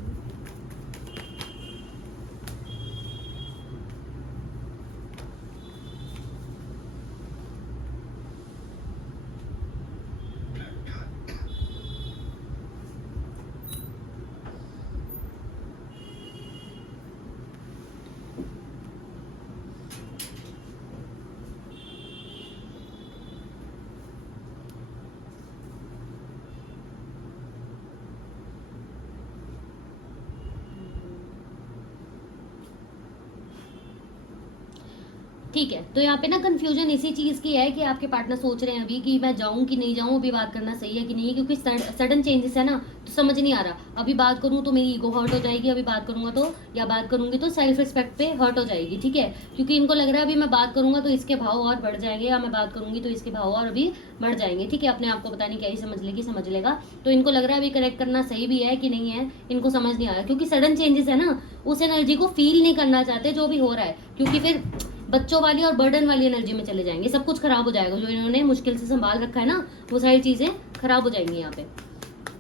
ठीक है, तो यहाँ पे ना कंफ्यूजन इसी चीज की है कि आपके पार्टनर सोच रहे हैं अभी कि मैं जाऊं कि नहीं जाऊं, अभी बात करना सही है कि नहीं है, क्योंकि सडन चेंजेस है ना, तो समझ नहीं आ रहा अभी बात करूं तो मेरी ईगो हर्ट हो जाएगी, अभी बात करूंगा तो, या बात करूंगी तो सेल्फ रिस्पेक्ट पे हर्ट हो जाएगी। ठीक है, क्योंकि इनको लग रहा है अभी मैं बात करूंगा तो इसके भाव और बढ़ जाएंगे, या मैं बात करूंगी तो इसके भाव और अभी बढ़ जाएंगे। ठीक है, अपने आप को पता नहीं क्या ही समझ लेगा, तो इनको लग रहा है अभी करेक्ट करना सही भी है कि नहीं है, इनको समझ नहीं आ रहा, क्योंकि सडन चेंजेस है ना, उस एनर्जी को फील नहीं करना चाहते जो भी हो रहा है, क्योंकि फिर बच्चों वाली और बर्डन वाली एनर्जी में चले जाएंगे, सब कुछ खराब हो जाएगा, जो इन्होंने मुश्किल से संभाल रखा है ना, वो सारी चीजें खराब हो जाएंगी यहाँ पे।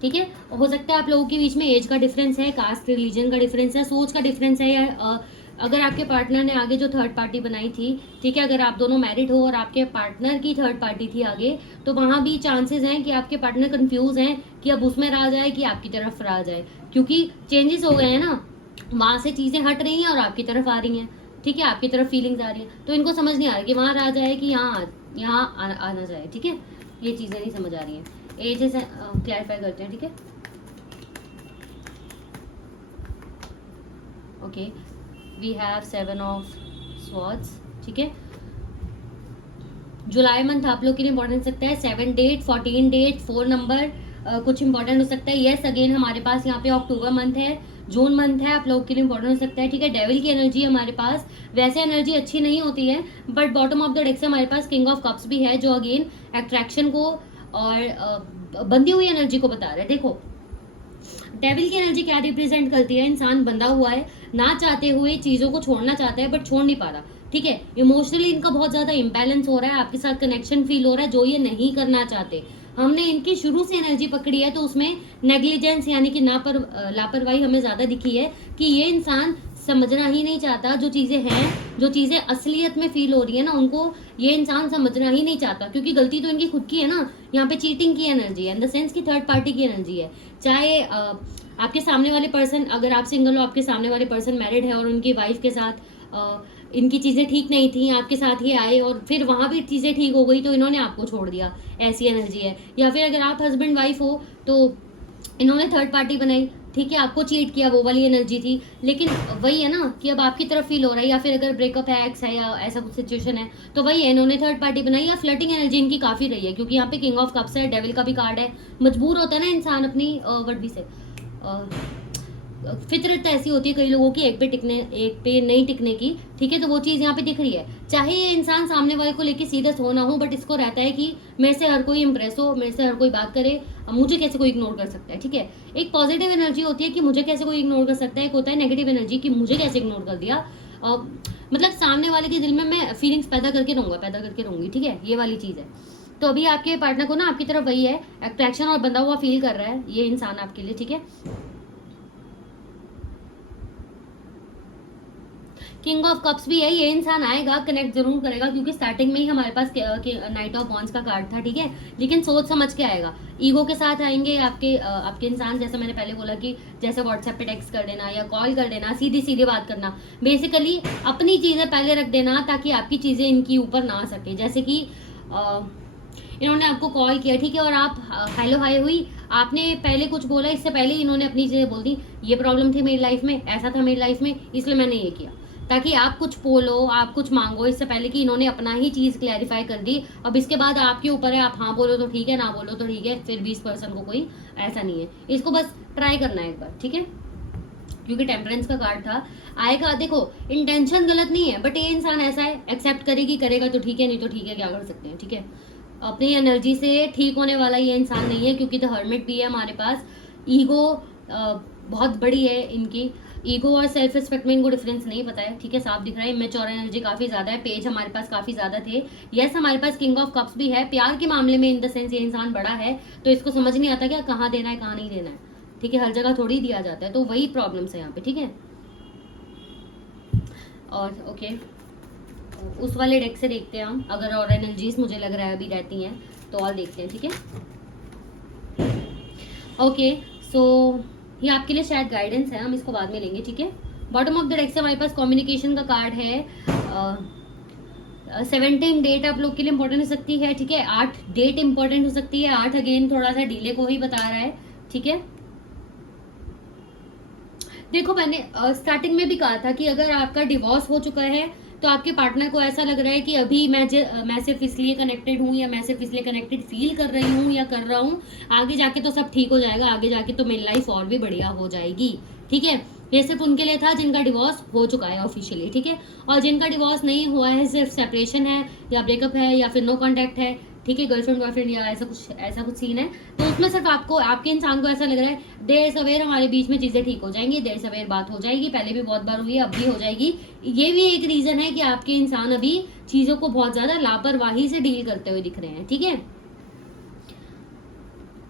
ठीक है, हो सकता है आप लोगों के बीच में एज का डिफरेंस है, कास्ट रिलीजन का डिफरेंस है, सोच का डिफरेंस है, या अगर आपके पार्टनर ने आगे जो थर्ड पार्टी बनाई थी, ठीक है, अगर आप दोनों मैरिड हो और आपके पार्टनर की थर्ड पार्टी थी आगे, तो वहां भी चांसेस हैं कि आपके पार्टनर कंफ्यूज हैं कि अब उसमें रहा जाए कि आपकी तरफ रहा जाए, क्योंकि चेंजेस हो गए हैं ना, वहां से चीजें हट रही हैं और आपकी तरफ आ रही हैं। ठीक है, आपकी तरफ फीलिंग्स आ रही है, तो इनको समझ नहीं आ रहा कि वहां रहा जाए कि यहाँ आना जाए। ठीक है, ये चीजें नहीं समझ आ रही हैं, एज क्लैरिफाई करते हैं। ठीक है, okay, we have 7 of swords. ठीक है, जुलाई मंथ आप लोग के लिए इंपॉर्टेंट हो सकता है, 7 डेट, 14 डेट, 4 नंबर कुछ इंपॉर्टेंट हो सकता है। यस, अगेन हमारे पास यहाँ पे अक्टूबर मंथ है, जून मंथ है, आप लोग के लिए इंपॉर्टेंट हो सकता है। ठीक है, डेविल की एनर्जी हमारे पास, वैसे एनर्जी अच्छी नहीं होती है, but bottom of the deck से हमारे पास किंग ऑफ कप्स भी है, जो अगेन अट्रैक्शन को और बंधी हुई एनर्जी को बता रहा है। देखो, डेविल की एनर्जी क्या रिप्रेजेंट करती है, इंसान बंधा हुआ है, ना चाहते हुए चीजों को छोड़ना चाहता है बट छोड़ नहीं पा रहा। ठीक है, इमोशनली इनका बहुत ज्यादा इंबैलेंस हो रहा है, आपके साथ कनेक्शन फील हो रहा है जो ये नहीं करना चाहते। हमने इनकी शुरू से एनर्जी पकड़ी है, तो उसमें नेग्लिजेंस यानी कि लापरवाही हमें ज्यादा दिखी है, कि ये इंसान समझना ही नहीं चाहता, जो चीजें हैं, जो चीजें असलियत में फील हो रही है ना, उनको ये इंसान समझना ही नहीं चाहता, क्योंकि गलती तो इनकी खुद की है ना। यहाँ पे चीटिंग की एनर्जी है, इन द सेंस की थर्ड पार्टी की एनर्जी है। चाहे आपके सामने वाले पर्सन, अगर आप सिंगल हो, आपके सामने वाले पर्सन मैरिड है और उनकी वाइफ के साथ इनकी चीजें ठीक नहीं थी, आपके साथ ही आए और फिर वहां भी चीजें ठीक हो गई, तो इन्होंने आपको छोड़ दिया, ऐसी एनर्जी है। या फिर अगर आप हस्बैंड वाइफ हो तो इन्होंने थर्ड पार्टी बनाई, ठीक है, आपको चीट किया, वो वाली एनर्जी थी। लेकिन वही है ना कि अब आपकी तरफ फील हो रहा है, या फिर अगर ब्रेकअप है, एक्स है, या ऐसा कुछ सिचुएशन है, तो वही है, इन्होंने थर्ड पार्टी बनाई, या फ्लर्टिंग एनर्जी इनकी काफी रही है, क्योंकि यहाँ पे किंग ऑफ कप्स है, डेविल का भी कार्ड है। मजबूर होता है ना इंसान अपनी वर्ड से, फितरत ऐसी होती है कई लोगों की, एक पे नहीं टिकने की। ठीक है, तो वो चीज यहाँ पे दिख रही है। चाहे ये इंसान सामने वाले को लेके सीरियस हो ना हो, बट इसको रहता है कि मेरे से हर कोई इंप्रेस हो, मेरे से हर कोई बात करे, मुझे कैसे कोई इग्नोर कर सकता है। ठीक है, एक पॉजिटिव एनर्जी होती है कि मुझे कैसे कोई इग्नोर कर सकता है, एक होता है नेगेटिव एनर्जी कि मुझे कैसे इग्नोर कर दिया। मतलब सामने वाले के दिल में मैं फीलिंग्स पैदा करके रहूंगी। ठीक है, ये वाली चीज है। तो अभी आपके पार्टनर को ना आपकी तरफ वही है, अट्रैक्शन और बंधा हुआ फील कर रहा है ये इंसान आपके लिए। ठीक है, किंग ऑफ कप्स भी है, ये इंसान आएगा, कनेक्ट जरूर करेगा, क्योंकि स्टार्टिंग में ही हमारे पास नाइट ऑफ वॉन्ड्स का कार्ड था। ठीक है, लेकिन सोच समझ के आएगा, ईगो के साथ आएंगे आपके इंसान। जैसे मैंने पहले बोला कि जैसे व्हाट्सएप पे टेक्स्ट कर देना या कॉल कर देना, सीधी सीधी बात करना, बेसिकली अपनी चीजें पहले रख देना ताकि आपकी चीजें इनकी ऊपर ना आ सके। जैसे कि इन्होंने आपको कॉल किया, ठीक है, और आप हेलो हाय हुई, आपने पहले कुछ बोला, इससे पहले इन्होंने अपनी चीजें बोल दी, ये प्रॉब्लम थी मेरी लाइफ में, ऐसा था मेरी लाइफ में, इसलिए मैंने ये किया, ताकि आप कुछ बोलो, आप कुछ मांगो, इससे पहले कि इन्होंने अपना ही चीज क्लैरिफाई कर दी। अब इसके बाद आपके ऊपर है, आप हाँ बोलो तो ठीक है, ना बोलो तो ठीक है, फिर भी इस पर्सन को कोई ऐसा नहीं है, इसको बस ट्राई करना है एक बार। ठीक है, क्योंकि टेम्परेंस का कार्ड था, आएगा। देखो, इंटेंशन गलत नहीं है, बट ये इंसान ऐसा है, एक्सेप्ट करेगा तो ठीक है, नहीं तो ठीक है, क्या कर सकते हैं। ठीक है, अपनी एनर्जी से ठीक होने वाला ये इंसान नहीं है, क्योंकि द हर्मिट भी है हमारे पास। ईगो बहुत बड़ी है इनकी, ईगो और सेल्फ रिस्पेक्ट में इनको डिफरेंस नहीं पता है। ठीक है, साफ दिख रहा है, इमेच्योर एनर्जी काफी ज्यादा है, पेज हमारे पास काफी ज्यादा थे। यस, हमारे पास किंग ऑफ कप्स भी है, प्यार के मामले में इन द सेंस ये इंसान बड़ा है, तो इसको समझ नहीं आता क्या कहाँ देना है कहाँ नहीं देना है। ठीक है, हर जगह थोड़ी दिया जाता है, तो वही प्रॉब्लम्स है यहाँ पे। ठीक है, और ओके, उस वाले डेक से देखते हैं हम, अगर और एनर्जीज मुझे लग रहा है अभी रहती हैं तो और देखते हैं। ठीक है, ओके, सो ये आपके लिए शायद गाइडेंस है, हम इसको बाद में लेंगे। ठीक है, बॉटम ऑफ द डेक से हमारे पास कम्युनिकेशन का कार्ड है। 17 डेट आप लोग के लिए इंपॉर्टेंट हो सकती है। ठीक है, 8 डेट इंपॉर्टेंट हो सकती है। 8 अगेन थोड़ा सा डिले को ही बता रहा है। ठीक है, देखो मैंने स्टार्टिंग में भी कहा था कि अगर आपका डिवोर्स हो चुका है तो आपके पार्टनर को ऐसा लग रहा है कि अभी मैं सिर्फ इसलिए कनेक्टेड हूँ या मैं सिर्फ इसलिए कनेक्टेड फील कर रही हूँ या कर रहा हूँ, आगे जाके तो सब ठीक हो जाएगा, आगे जाके तो मेरी लाइफ और भी बढ़िया हो जाएगी। ठीक है, ये सिर्फ उनके लिए था जिनका डिवोर्स हो चुका है ऑफिशियली। ठीक है, और जिनका डिवोर्स नहीं हुआ है, सिर्फ सेपरेशन है या ब्रेकअप है या फिर नो कॉन्टैक्ट है, ठीक है, गर्लफ्रेंड बॉयफ्रेंड या ऐसा कुछ सीन है, तो उसमें सिर्फ आपको आपके इंसान को ऐसा लग रहा है देर सवेर हमारे बीच में चीजें ठीक हो जाएंगी, देर सवेर बात हो जाएगी, पहले भी बहुत बार हुई है, अब भी हो जाएगी। ये भी एक रीजन है कि आपके इंसान अभी चीजों को बहुत ज्यादा लापरवाही से डील करते हुए दिख रहे हैं। ठीक है,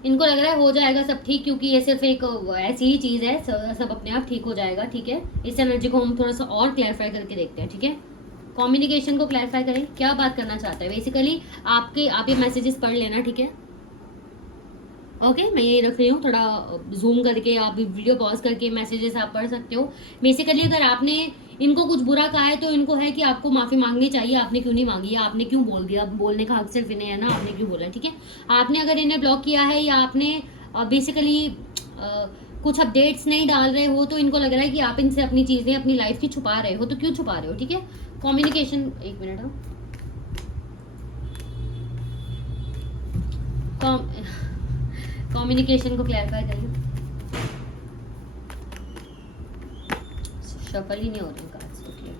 इनको लग रहा है हो जाएगा सब ठीक, क्योंकि ये सिर्फ एक ऐसी ही चीज है, सब अपने आप ठीक हो जाएगा। ठीक है, इस एनर्जी को हम थोड़ा सा और क्लैरिफाई करके देखते हैं। ठीक है, कम्युनिकेशन को क्लैरिफाई करें, क्या बात करना चाहते हैं बेसिकली। आप ये मैसेजेस पढ़ लेना। ठीक है, ओके, मैं ये रख रही हूँ, थोड़ा जूम करके आप वीडियो पॉज करके मैसेजेस आप पढ़ सकते हो। बेसिकली अगर आपने इनको कुछ बुरा कहा है तो इनको है कि आपको माफी मांगनी चाहिए, आपने क्यों नहीं मांगी, आपने क्यों बोल दिया, बोलने का हक सिर्फ इन्हें है ना, आपने क्यों बोला। ठीक है, आपने अगर इन्हें ब्लॉक किया है या आपने बेसिकली कुछ अपडेट्स नहीं डाल रहे हो तो इनको लग रहा है कि आप इनसे अपनी चीजें अपनी लाइफ की छुपा रहे हो, तो क्यों छुपा रहे हो। ठीक है, कम्युनिकेशन, एक मिनट, कम्युनिकेशन को क्लैरिफाई करें। शफल ही नहीं हो रही कार्ड्स। ओके,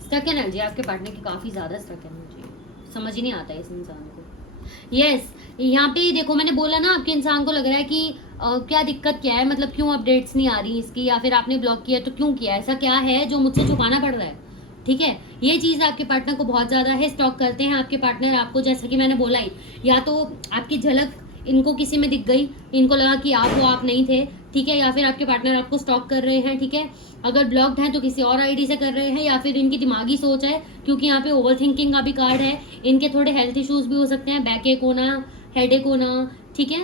स्टक एनर्जी आपके पार्टनर की काफी ज्यादा स्टक एनर्जी है, समझ ही नहीं आता है इस इंसान को। यस, यहाँ पे देखो मैंने बोला ना, आपके इंसान को लग रहा है कि क्या दिक्कत क्या है, मतलब क्यों अपडेट्स नहीं आ रही इसकी, या फिर आपने ब्लॉक किया तो क्यों किया, ऐसा क्या है जो मुझसे छुपाना पड़ रहा है। ठीक है, ये चीज आपके पार्टनर को बहुत ज्यादा है, स्टॉक करते हैं आपके पार्टनर आपको, जैसा कि मैंने बोला ही, या तो आपकी झलक इनको किसी में दिख गई, इनको लगा कि आप नहीं थे। ठीक है, या फिर आपके पार्टनर आपको स्टॉक कर रहे हैं। ठीक है, अगर ब्लॉक्ड हैं तो किसी और आईडी से कर रहे हैं, या फिर इनकी दिमागी सोच है, क्योंकि यहाँ पे ओवर थिंकिंग का भी कार्ड है, इनके थोड़े हेल्थ इश्यूज भी हो सकते हैं, बैक एक होना, हेड एक होना। ठीक है,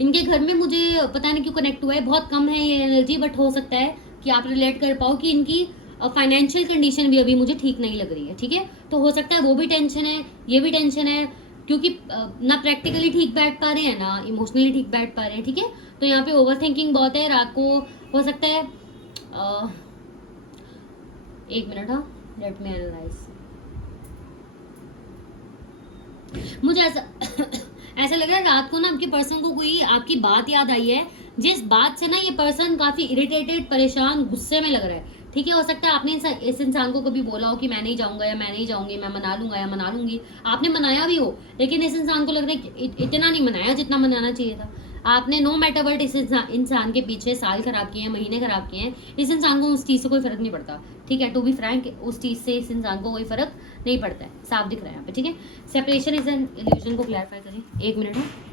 इनके घर में मुझे पता नहीं क्यों कनेक्ट हुआ है, बहुत कम है ये एनर्जी, बट हो सकता है कि आप रिलेट कर पाओ कि इनकी फाइनेंशियल कंडीशन भी अभी मुझे ठीक नहीं लग रही है। ठीक है, तो हो सकता है वो भी टेंशन है, ये भी टेंशन है, क्योंकि ना प्रैक्टिकली ठीक बैठ पा रहे हैं ना इमोशनली ठीक बैठ पा रहे हैं। ठीक है, तो यहाँ पे ओवर थिंकिंग बहुत है, रात को हो सकता है एक मिनट, हाँ, लेट मी एनालाइज। मुझे ऐसा ऐसा लग रहा है रात को ना आपके पर्सन को कोई आपकी बात याद आई है, जिस बात से ना ये पर्सन काफी इरिटेटेड, परेशान, गुस्से में लग रहा है। ठीक है, हो सकता है आपने इस इंसान को कभी बोला हो कि मैं नहीं जाऊंगा या मैं नहीं जाऊंगी, मैं मना लूंगा या मना लूंगी, आपने मनाया भी हो, लेकिन इस इंसान को लग रहा है कि इतना नहीं मनाया जितना मनाना चाहिए था आपने। नो मैटर वट, इस इंसान के पीछे साल खराब किए हैं, महीने खराब किए हैं, इस इंसान को उस चीज से कोई फर्क नहीं पड़ता। ठीक है, टू बी फ्रैंक, उस चीज से इस इंसान को कोई फर्क नहीं पड़ता है, साफ दिख रहा है यहाँ पे। ठीक है, सेपरेशन इज एन इल्यूजन को क्लैरिफाई करें, एक मिनट है।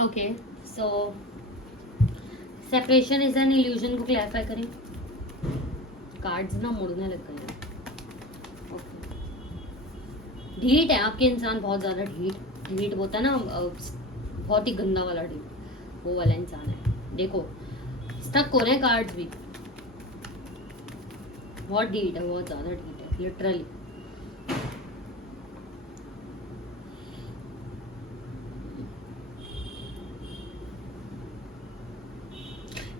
Okay, so separation is an illusion को क्लैरिफाई करें। कार्ड्स ना मुड़ने लग गए हैं। ओके, ढीठ है आपके इंसान, बहुत ज्यादा ढीठ होता है ना, बहुत ही गंदा वाला ढीठ, वो वाला इंसान है। देखो स्टक हो रहे हैं कार्ड्स भी, बहुत ढीठ है, बहुत ज्यादा ढीठ है लिटरली।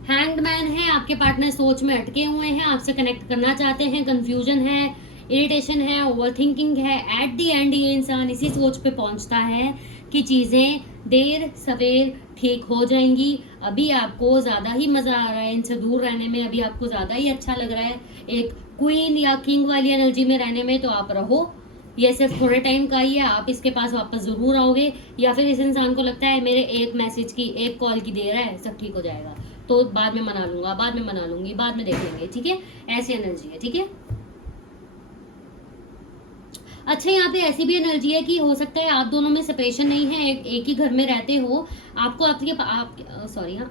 हैंग्ड मैन है, आपके पार्टनर सोच में अटके हुए हैं, आपसे कनेक्ट करना चाहते हैं, कंफ्यूजन है, इरिटेशन है, ओवर थिंकिंग है। एट दी एंड ये इंसान इसी सोच पे पहुंचता है कि चीजें देर सवेर ठीक हो जाएंगी। अभी आपको ज्यादा ही मजा आ रहा है इनसे दूर रहने में, अभी आपको ज्यादा ही अच्छा लग रहा है एक क्वीन या किंग वाली एनर्जी में रहने में, तो आप रहो। ये सिर्फ थोड़े टाइम का ही है, आप इसके पास वापस जरूर आओगे, या फिर इस इंसान को लगता है मेरे एक मैसेज की, एक कॉल की देर है, सब ठीक हो जाएगा, तो बाद में मना लूंगा, बाद में मना लूंगी, बाद में देख लेंगे। ठीक है, ऐसी एनर्जी है। ठीक है, अच्छा, यहाँ पे ऐसी भी एनर्जी है कि हो सकता है आप दोनों में सेपरेशन नहीं है, एक ही घर में रहते हो, आपको आपके सॉरी, हाँ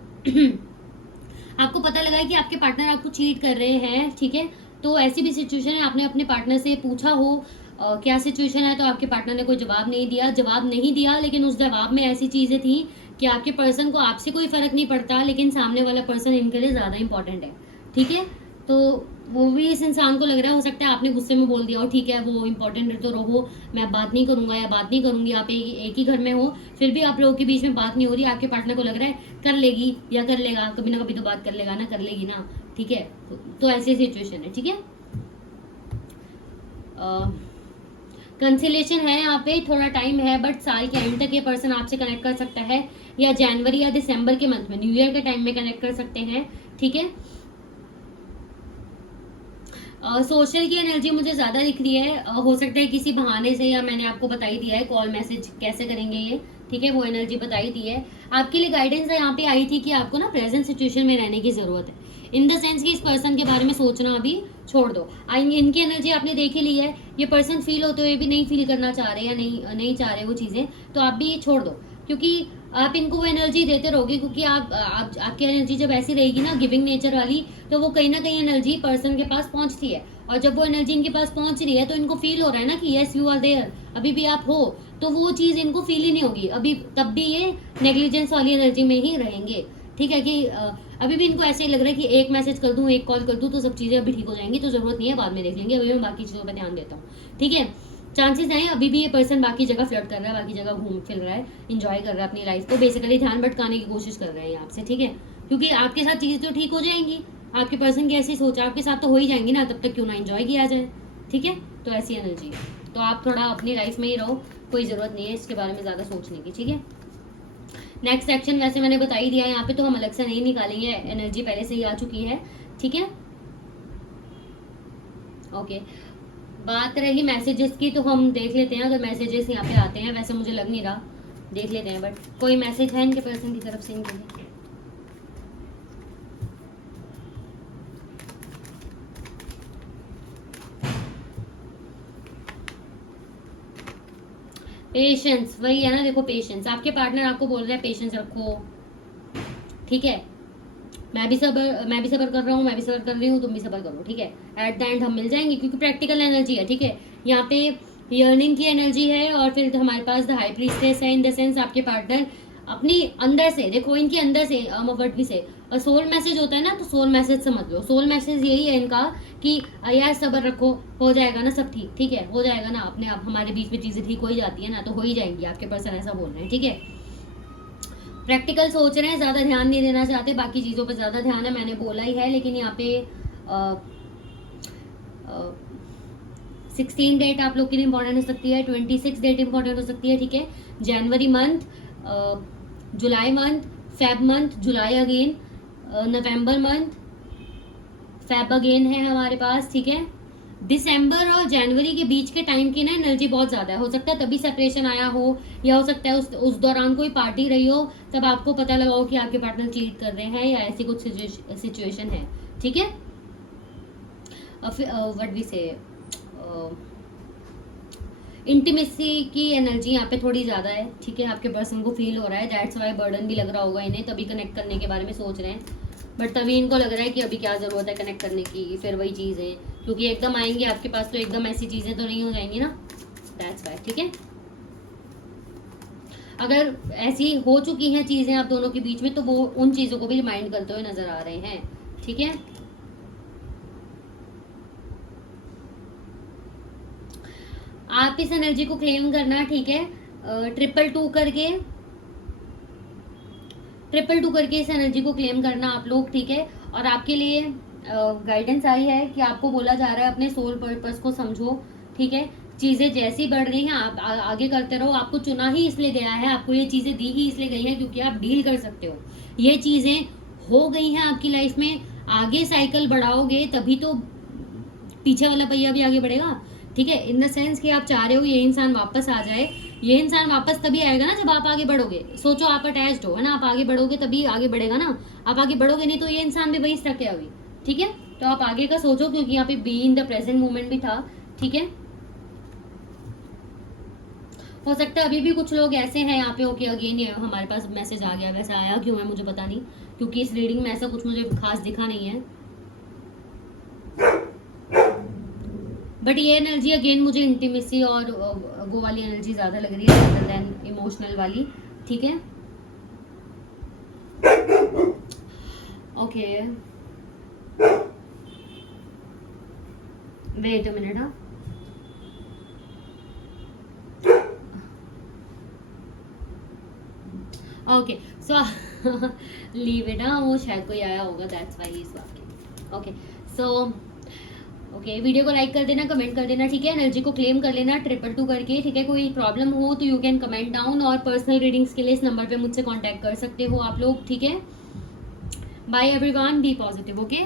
आपको पता लगा है कि आपके पार्टनर आपको चीट कर रहे हैं। ठीक है, तो ऐसी भी सिचुएशन है, आपने अपने पार्टनर से पूछा हो क्या सिचुएशन है, तो आपके पार्टनर ने कोई जवाब नहीं दिया, लेकिन उस जवाब में ऐसी चीज़ें थी कि आपके पर्सन को आपसे कोई फर्क नहीं पड़ता, लेकिन सामने वाला पर्सन इनके लिए ज़्यादा इंपॉर्टेंट है, ठीक है। तो वो भी इस इंसान को लग रहा है, हो सकता है आपने गुस्से में बोल दिया हो, ठीक है वो इंपॉर्टेंट है तो रहो, मैं अब बात नहीं करूंगा या बात नहीं करूंगी, आप एक ही घर में हो, फिर भी आप लोगों के बीच में बात नहीं हो रही, आपके पार्टनर को लग रहा है कर लेगी या कर लेगा, कभी ना कभी तो बात कर लेगा ना, कर लेगी ना, ठीक है। तो ऐसी सिचुएशन है, ठीक है। कंसिलेशन है यहाँ पे, थोड़ा टाइम है, बट साल के एंड तक ये पर्सन आपसे कनेक्ट कर सकता है, या जनवरी या दिसंबर के मंथ में, न्यू ईयर के टाइम में कनेक्ट कर सकते हैं, ठीक है। सोशल की एनर्जी मुझे ज्यादा दिख रही है, हो सकता है किसी बहाने से, या मैंने आपको बता ही दिया है कॉल मैसेज कैसे करेंगे ये, ठीक है, वो एनर्जी बताई दी है। आपके लिए गाइडेंस यहाँ पे आई थी कि आपको ना प्रेजेंट सिचुएशन में रहने की जरूरत है, इन द सेंस कि इस पर्सन के बारे में सोचना अभी छोड़ दो। इनकी एनर्जी आपने देख ही ली है, ये पर्सन फील होते हुए भी नहीं फील करना चाह रहे या नहीं चाह रहे वो चीजें, तो आप भी ये छोड़ दो, क्योंकि आप इनको वो एनर्जी देते रहोगे, क्योंकि आपकी एनर्जी जब ऐसी रहेगी ना गिविंग नेचर वाली, तो वो कहीं ना कहीं एनर्जी पर्सन के पास पहुंचती है, और जब वो एनर्जी इनके पास पहुंच रही है तो इनको फील हो रहा है ना कि यस यू आर देयर, अभी भी आप हो, तो वो चीज इनको फील ही नहीं होगी अभी, तब भी ये नेग्लिजेंस वाली एनर्जी में ही रहेंगे, ठीक है। कि अभी भी इनको ऐसे ही लग रहा है कि एक मैसेज कर दूं, एक कॉल कर दूं तो सब चीजें अभी ठीक हो जाएंगी, तो जरूरत नहीं है, बाद में देख लेंगे, अभी मैं बाकी चीजों पर ध्यान देता हूँ, ठीक है। चांसेस हैं अभी भी ये पर्सन बाकी जगह फ्लर्ट कर रहा है, बाकी जगह घूम फिर रहा है, इंजॉय कर रहा है अपनी लाइफ को, बेसिकली ध्यान भटकाने की कोशिश कर रहे हैं आपसे, ठीक है, क्योंकि आपके साथ चीजें तो ठीक हो जाएंगी, आपके पर्सन की ऐसी सोच आपके साथ तो हो ही जाएंगी ना, तब तक क्यों ना एंजॉय किया जाए, ठीक है। तो ऐसी एनर्जी है, तो आप थोड़ा अपनी लाइफ में ही रहो, कोई जरूरत नहीं है इसके बारे में ज्यादा सोचने की, ठीक है। नेक्स्ट सेक्शन वैसे मैंने बता ही दिया है यहाँ पे, तो हम अलग से नहीं निकालेंगे, एनर्जी पहले से ही आ चुकी है, ठीक है। ओके, बात रही मैसेजेस की, तो हम देख लेते हैं अगर मैसेजेस यहाँ पे आते हैं, वैसे मुझे लग नहीं रहा, देख लेते हैं, बट कोई मैसेज है इनके पर्सन की तरफ से इनके लिए? पेशेंस, वही है ना, देखो पेशेंस, आपके पार्टनर आपको बोल रहा है पेशेंस रखो, ठीक है, मैं भी सबर कर रहा हूँ, मैं भी सबर कर रही हूँ, तुम भी सबर करो, ठीक है, एट द एंड हम मिल जाएंगे, क्योंकि प्रैक्टिकल एनर्जी है, ठीक है। यहाँ पे यर्निंग की एनर्जी है, और फिर हमारे पास द हाई प्रीस्टेस है, इन द सेंस आपके पार्टनर अपनी अंदर से, देखो इनके अंदर से वर्ड भी से, और सोल मैसेज होता है ना, तो सोल मैसेज समझ लो, सोल मैसेज यही है इनका कि यार सबर रखो, हो जाएगा ना सब ठीक, ठीक है, हो जाएगा ना अपने आप, हमारे बीच में चीजें ठीक हो ही जाती है ना, तो हो ही जाएंगी, आपके पर्सन ऐसा बोल रहे हैं, ठीक है। प्रैक्टिकल सोच रहे हैं, ज्यादा ध्यान नहीं देना चाहते, बाकी चीजों पर ज्यादा ध्यान है, मैंने बोला ही है, लेकिन यहाँ पे 16 डेट आप लोग के लिए इंपॉर्टेंट हो सकती है, 26 डेट इंपॉर्टेंट हो सकती है, ठीक है। जनवरी मंथ, जुलाई मंथ, फेब मंथ, जुलाई अगेन, नवंबर मंथ, फेब अगेन है हमारे पास, ठीक है। दिसंबर और जनवरी के बीच के टाइम की ना एनर्जी बहुत ज्यादा है, हो सकता है तभी सेपरेशन आया हो, या हो सकता है उस दौरान कोई पार्टी रही हो, तब आपको पता लगा हो कि आपके पार्टनर चीट कर रहे हैं, या ऐसी कुछ सिचुएशन है, ठीक है। व्हाट वी से, इंटीमेसी की एनर्जी यहाँ पे थोड़ी ज्यादा है, ठीक है, आपके पर्सन को फील हो रहा है, दैट्स वाई बर्डन भी लग रहा होगा इन्हें, तभी कनेक्ट करने के बारे में सोच रहे हैं, बट तभी इनको लग रहा है कि अभी क्या जरूरत है कनेक्ट करने की, फिर वही चीज है, क्योंकि एकदम आएंगे आपके पास तो एकदम ऐसी चीजें तो नहीं हो जाएंगी ना, दैट्स वाई, ठीक है। अगर ऐसी हो चुकी हैं चीजें आप दोनों के बीच में, तो वो उन चीजों को भी रिमाइंड करते हुए नजर आ रहे हैं, ठीक है। आप इस एनर्जी को क्लेम करना, ठीक है, 222 करके इस एनर्जी को क्लेम करना आप लोग, ठीक है। और आपके लिए गाइडेंस आई है कि आपको बोला जा रहा है अपने सोल पर्पस को समझो, ठीक है, चीजें जैसी बढ़ रही हैं आप आगे करते रहो, आपको चुना ही इसलिए गया है, आपको ये चीजें दी ही इसलिए गई है क्योंकि आप डील कर सकते हो, ये चीजें हो गई हैं आपकी लाइफ में, आगे साइकिल बढ़ाओगे तभी तो पीछे वाला पहिया भी आगे बढ़ेगा, ठीक है, इन द सेंस कि आप चाह रहे हो ये इंसान वापस आ जाए, ये इंसान वापस तभी आएगा ना जब आप आगे बढ़ोगे, सोचो आप अटैच्ड हो, है ना, आप आगे बढ़ोगे तभी आगे बढ़ेगा ना, आप आगे बढ़ोगे नहीं तो ये इंसान भी वहीं स्टक है अभी, ठीक है। तो आप आगे का सोचो, क्योंकि यहाँ पे be in the present moment भी था, ठीक है। हो सकता है अभी भी कुछ लोग ऐसे हैं यहाँ पे, ओके अगेन ये हमारे पास मैसेज आ गया, वैसे आया क्यों है मुझे पता नहीं, क्योंकि इस रीडिंग में ऐसा कुछ मुझे खास दिखा नहीं है, बट ये एनर्जी अगेन मुझे इंटीमेसी और वो वाली एनर्जी ज़्यादा लग रही है rather than इमोशनल वाली. ठीक है. Okay, wait a minute. हाँ, ओके सो लीव इट. हाँ, वो शायद कोई आया होगा, that's why he is working. Okay so okay, video को लाइक कर देना, कमेंट कर देना. ठीक है, एनर्जी को क्लेम कर लेना 222 करके. ठीक है, कोई प्रॉब्लम हो तो यू कैन कमेंट डाउन, और पर्सनल रीडिंग्स के लिए इस नंबर पे मुझसे कांटेक्ट कर सकते हो आप लोग. ठीक है, bye everyone, be positive. Okay.